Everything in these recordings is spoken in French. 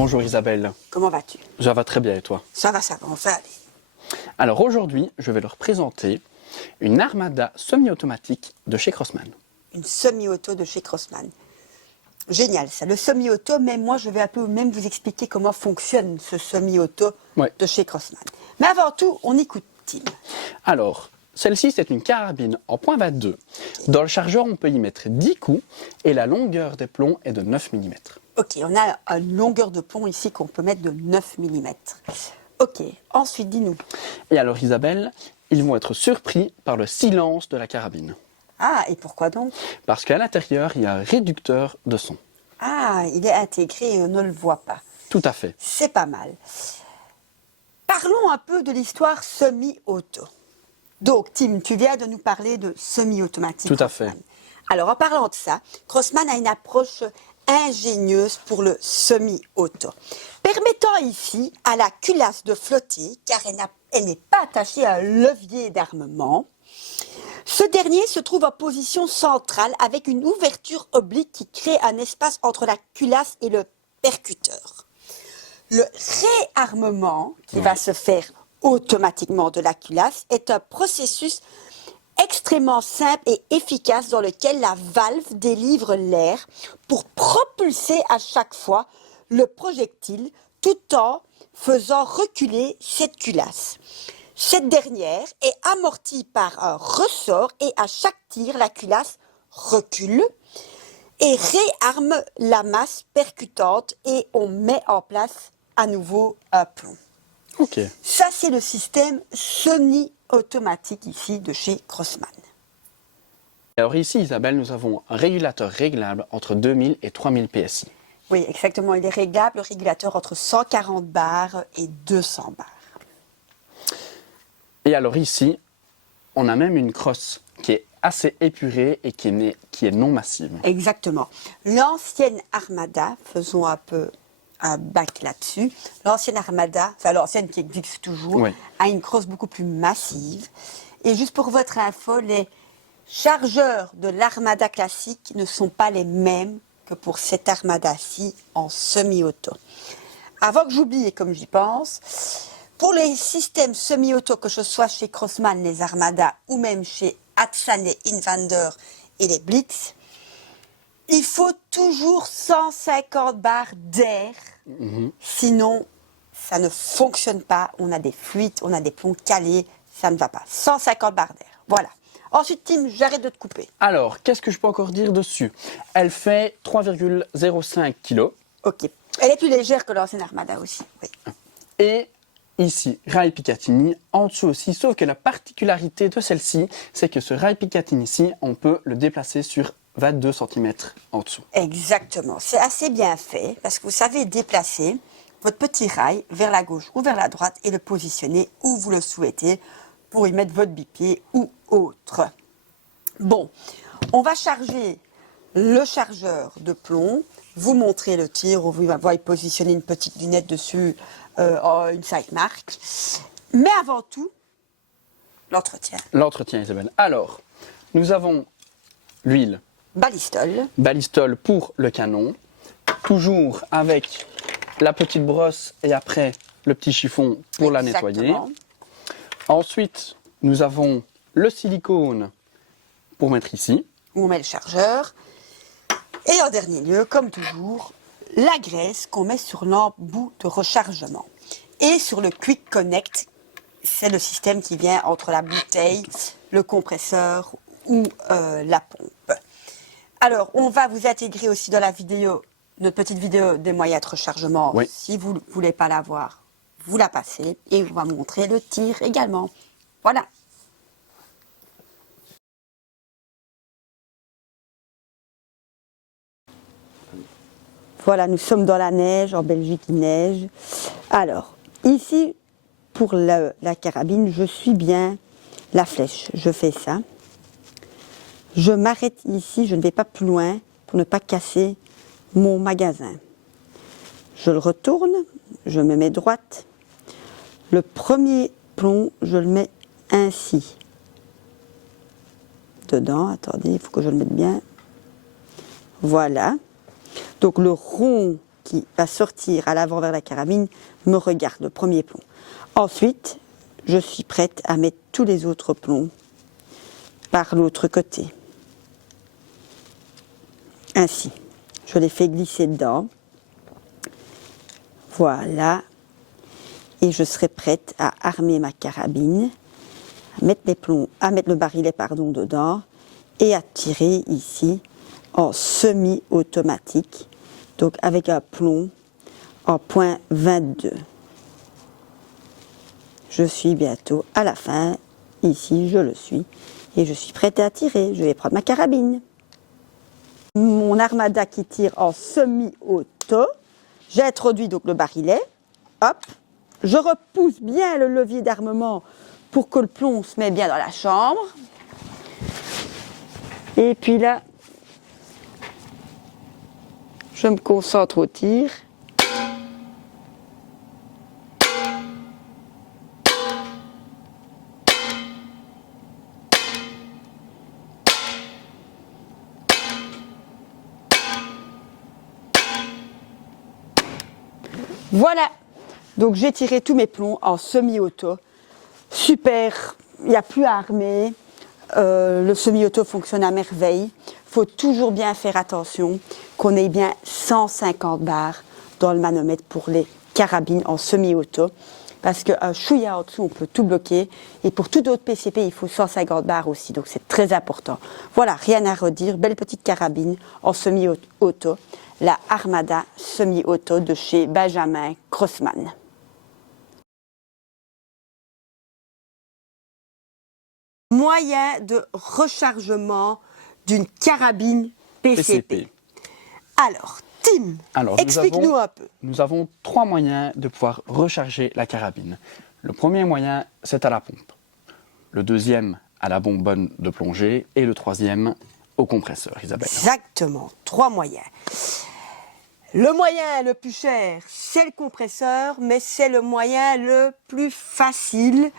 Bonjour Isabelle, Comment vas-tu? ça va très bien et toi? Ça va, on va aller. Alors aujourd'hui, je vais leur présenter une armada semi-automatique de chez Crossman. Une semi-auto de chez Crossman. Génial ça, le semi-auto, mais moi je vais un peu même vous expliquer comment fonctionne ce semi-auto Ouais. de chez Crossman. Mais avant tout, on écoute Tim. Alors, celle-ci c'est une carabine en .22. Dans le chargeur, on peut y mettre 10 coups et la longueur des plombs est de 9 mm. Ok, on a une longueur de pont ici qu'on peut mettre de 9 mm. Ok, ensuite dis-nous. Et alors Isabelle, ils vont être surpris par le silence de la carabine. Ah, et pourquoi donc? Parce qu'à l'intérieur, il y a un réducteur de son. Ah, il est intégré et on ne le voit pas. Tout à fait. C'est pas mal. Parlons un peu de l'histoire semi-auto. Donc, Tim, tu viens de nous parler de semi-automatique. Tout à fait. Crossman. Alors, en parlant de ça, Crossman a une approche ingénieuse pour le semi-auto, permettant ici à la culasse de flotter, car elle n'est pas attachée à un levier d'armement. Ce dernier se trouve en position centrale avec une ouverture oblique qui crée un espace entre la culasse et le percuteur. Le réarmement qui va se faire automatiquement de la culasse est un processus extrêmement simple et efficace dans lequel la valve délivre l'air pour propulser à chaque fois le projectile tout en faisant reculer cette culasse. Cette dernière est amortie par un ressort et à chaque tir, la culasse recule et réarme la masse percutante et on met en place à nouveau un plomb. Ok. Ça, c'est le système semi-automatique ici de chez Crossman. Alors ici Isabelle, nous avons un régulateur réglable entre 2000 et 3000 PSI. Oui, exactement. Il est réglable, le régulateur, entre 140 bars et 200 bars. Et alors ici, on a même une crosse qui est assez épurée et qui est non massive. Exactement. L'ancienne Armada, faisons un peu un bac là-dessus, l'ancienne Armada, enfin l'ancienne qui existe toujours, Oui. a une crosse beaucoup plus massive. Et juste pour votre info, les chargeurs de l'Armada classique ne sont pas les mêmes que pour cette Armada-ci en semi-auto. Avant que j'oublie et comme j'y pense, pour les systèmes semi-auto, que ce soit chez Crossman, les Armada, ou même chez Hatsan, les Invander et les Blitz, il faut toujours 150 bars d'air, sinon ça ne fonctionne pas, on a des fuites, on a des plombs calés, ça ne va pas. 150 bars d'air, voilà. Ensuite, Tim, j'arrête de te couper. Alors, qu'est-ce que je peux encore dire dessus? Elle fait 3,05 kg. Ok. Elle est plus légère que l'ancienne Armada aussi, oui. Et ici, rail Picatinny, en dessous aussi, sauf que la particularité de celle-ci, c'est que ce rail Picatinny ici, on peut le déplacer sur 22 cm en dessous. Exactement. C'est assez bien fait parce que vous savez déplacer votre petit rail vers la gauche ou vers la droite et le positionner où vous le souhaitez pour y mettre votre bipied ou autre. Bon, on va charger le chargeur de plomb, vous montrer le tir, on va y positionner une petite lunette dessus, une side mark. Mais avant tout, l'entretien. L'entretien, Isabelle. Alors, nous avons l'huile Balistol. Balistol pour le canon, toujours avec la petite brosse et après le petit chiffon pour la nettoyer. Exactement. Ensuite, nous avons le silicone pour mettre ici. Où on met le chargeur. Et en dernier lieu, comme toujours, la graisse qu'on met sur l'embout de rechargement. Et sur le Quick Connect, c'est le système qui vient entre la bouteille, le compresseur ou la pompe. Alors, on va vous intégrer aussi dans la vidéo, notre petite vidéo des moyens de rechargement. Oui. Si vous ne voulez pas la voir, vous la passez et on va montrer le tir également. Voilà. Voilà, nous sommes dans la neige, en Belgique il neige. Alors, ici, pour la carabine, je suis bien la flèche. Je fais ça. Je m'arrête ici, je ne vais pas plus loin pour ne pas casser mon magasin. Je le retourne, je me mets droite. Le premier plomb, je le mets ainsi. Dedans, attendez, il faut que je le mette bien. Voilà. Donc le rond qui va sortir à l'avant vers la carabine me regarde, le premier plomb. Ensuite, je suis prête à mettre tous les autres plombs par l'autre côté. Ainsi, je les fais glisser dedans. Voilà. Et je serai prête à armer ma carabine, à mettre le barillet dedans et à tirer ici en semi-automatique, donc avec un plomb en point 22. Je suis bientôt à la fin, ici je le suis, et je suis prête à tirer. Je vais prendre ma carabine. Mon armada qui tire en semi-auto, j'introduis donc le barillet, hop, je repousse bien le levier d'armement pour que le plomb se mette bien dans la chambre. Et puis là, je me concentre au tir. Voilà, donc j'ai tiré tous mes plombs en semi-auto. Super, il n'y a plus à armer. Le semi-auto fonctionne à merveille. Il faut toujours bien faire attention qu'on ait bien 150 bars dans le manomètre pour les carabines en semi-auto. Parce qu'un chouïa en dessous, on peut tout bloquer. Et pour tout autre PCP, il faut 150 bars aussi. Donc c'est très important. Voilà, rien à redire. Belle petite carabine en semi-auto. La Armada semi-auto de chez Benjamin Crossman. Moyen de rechargement d'une carabine PCP. Alors, Tim, explique-nous un peu. Nous avons 3 moyens de pouvoir recharger la carabine. Le premier moyen, c'est à la pompe. Le deuxième, à la bonbonne de plongée. Et le troisième, au compresseur, Isabelle. Exactement, 3 moyens. Le moyen le plus cher, c'est le compresseur, mais c'est le moyen le plus facile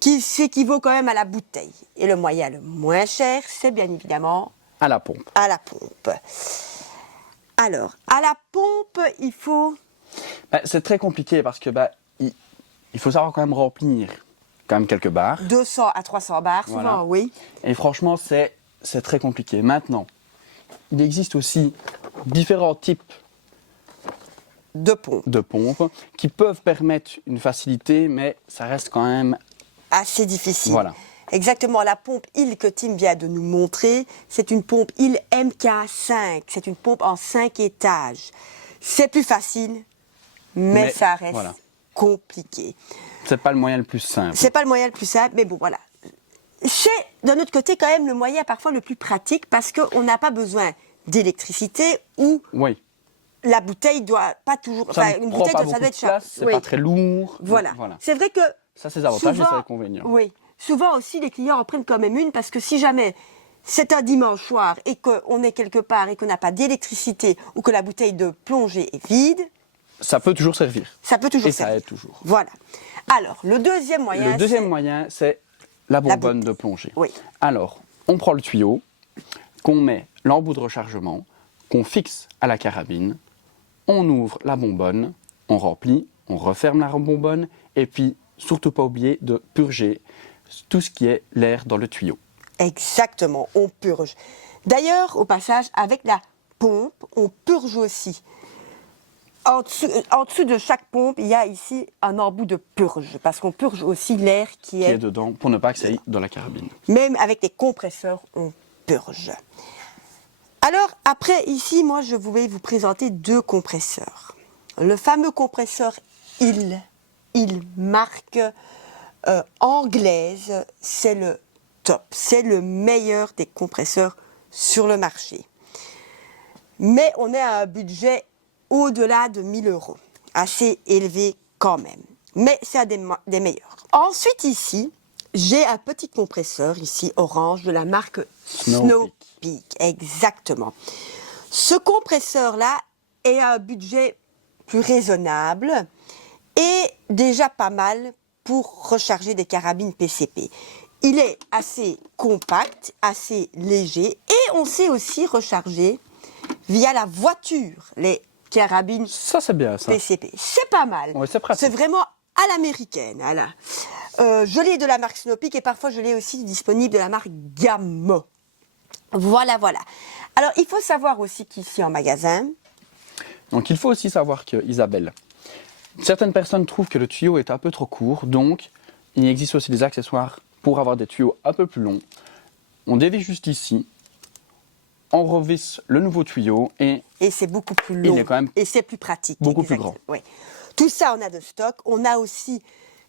qui s'équivaut quand même à la bouteille. Et le moyen le moins cher, c'est bien évidemment à la pompe. À la pompe. Alors, à la pompe, il faut... c'est très compliqué parce que il faut savoir quand même remplir quelques barres. 200 à 300 barres, souvent, voilà. Oui. Et franchement, c'est très compliqué. Maintenant, il existe aussi différents types de pompes qui peuvent permettre une facilité, mais ça reste quand même assez difficile. Voilà. Exactement, la pompe Hill que Tim vient de nous montrer, c'est une pompe Hill MK5, c'est une pompe en 5 étages. C'est plus facile, mais ça reste compliqué. C'est pas le moyen le plus simple. C'est pas le moyen le plus simple, mais bon, voilà. C'est, d'un autre côté, quand même, le moyen parfois le plus pratique parce qu'on n'a pas besoin d'électricité ou la bouteille doit pas toujours... une bouteille, ça doit être chargée. C'est pas très lourd. Voilà. C'est vrai que... Ça, c'est des avantages et des inconvénients. Oui. Souvent aussi, les clients en prennent quand même une parce que si jamais c'est un dimanche soir et qu'on est quelque part et qu'on n'a pas d'électricité ou que la bouteille de plongée est vide... Ça peut toujours servir. Ça peut toujours servir. Et ça aide toujours. Voilà. Alors, le deuxième moyen... Le deuxième moyen, c'est la bonbonne de plongée. Oui. Alors, on prend le tuyau, qu'on met l'embout de rechargement, qu'on fixe à la carabine, on ouvre la bonbonne, on remplit, on referme la bonbonne et puis, surtout pas oublier de purger tout ce qui est l'air dans le tuyau. Exactement, on purge. D'ailleurs, au passage, avec la pompe, on purge aussi. En dessous de chaque pompe, il y a ici un embout de purge, parce qu'on purge aussi l'air qui est dedans, pour ne pas que ça aille dans la carabine. Même avec les compresseurs, on purge. Alors, après, ici, moi, je voulais vous présenter 2 compresseurs. Le fameux compresseur Hill marque anglaise, c'est le top. C'est le meilleur des compresseurs sur le marché. Mais on est à un budget au-delà de 1 000 €. Assez élevé quand même. Mais c'est un des meilleurs. Ensuite, ici, j'ai un petit compresseur, ici, orange, de la marque Snowpeak. Exactement. Ce compresseur-là est à un budget plus raisonnable et déjà pas mal pour recharger des carabines PCP. Il est assez compact, assez léger et on sait aussi recharger via la voiture les carabine Ça, c'est bien, ça. PCP. C'est pas mal. Ouais, c'est pratique. C'est vraiment à l'américaine. Voilà. Je l'ai de la marque Snopic et parfois je l'ai aussi disponible de la marque Gamma. Voilà, voilà. Alors, il faut savoir aussi qu'ici en magasin, Donc, il faut aussi savoir que, Isabelle, certaines personnes trouvent que le tuyau est un peu trop court, donc il existe aussi des accessoires pour avoir des tuyaux un peu plus longs. On dévisse juste ici, on revisse le nouveau tuyau et c'est beaucoup plus long. est quand même et c'est plus pratique. beaucoup plus exact. grand. Ouais. Tout ça, on a de stock. On a aussi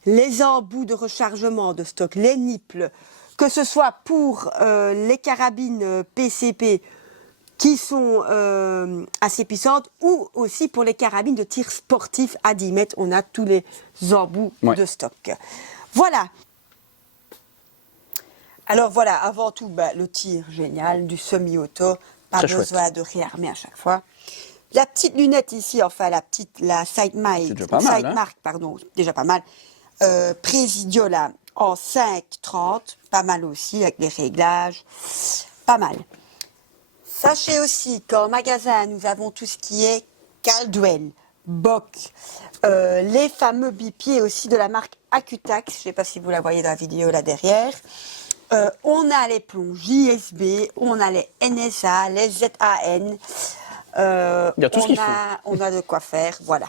les embouts de rechargement de stock, les nipples, que ce soit pour les carabines PCP qui sont assez puissantes ou aussi pour les carabines de tir sportif à 10 mètres. On a tous les embouts de stock. Voilà. Alors voilà, avant tout, le tir génial du semi-auto. Pas Très besoin de réarmer à chaque fois. La petite lunette ici, enfin la side mark, pardon, déjà pas mal. Présidiola en 5,30, pas mal aussi avec les réglages, pas mal. Sachez aussi qu'en magasin, nous avons tout ce qui est Caldwell, Bock, les fameux bipieds aussi de la marque Acutax, je ne sais pas si vous la voyez dans la vidéo là derrière. On a les plombs JSB, on a les NSA, les ZAN. Il y a tout ce qu'il faut. On a de quoi faire, voilà.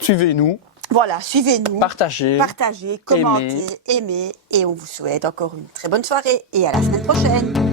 Suivez-nous. Voilà, suivez-nous. Partagez. Commentez, aimez. Et on vous souhaite encore une très bonne soirée et à la semaine prochaine.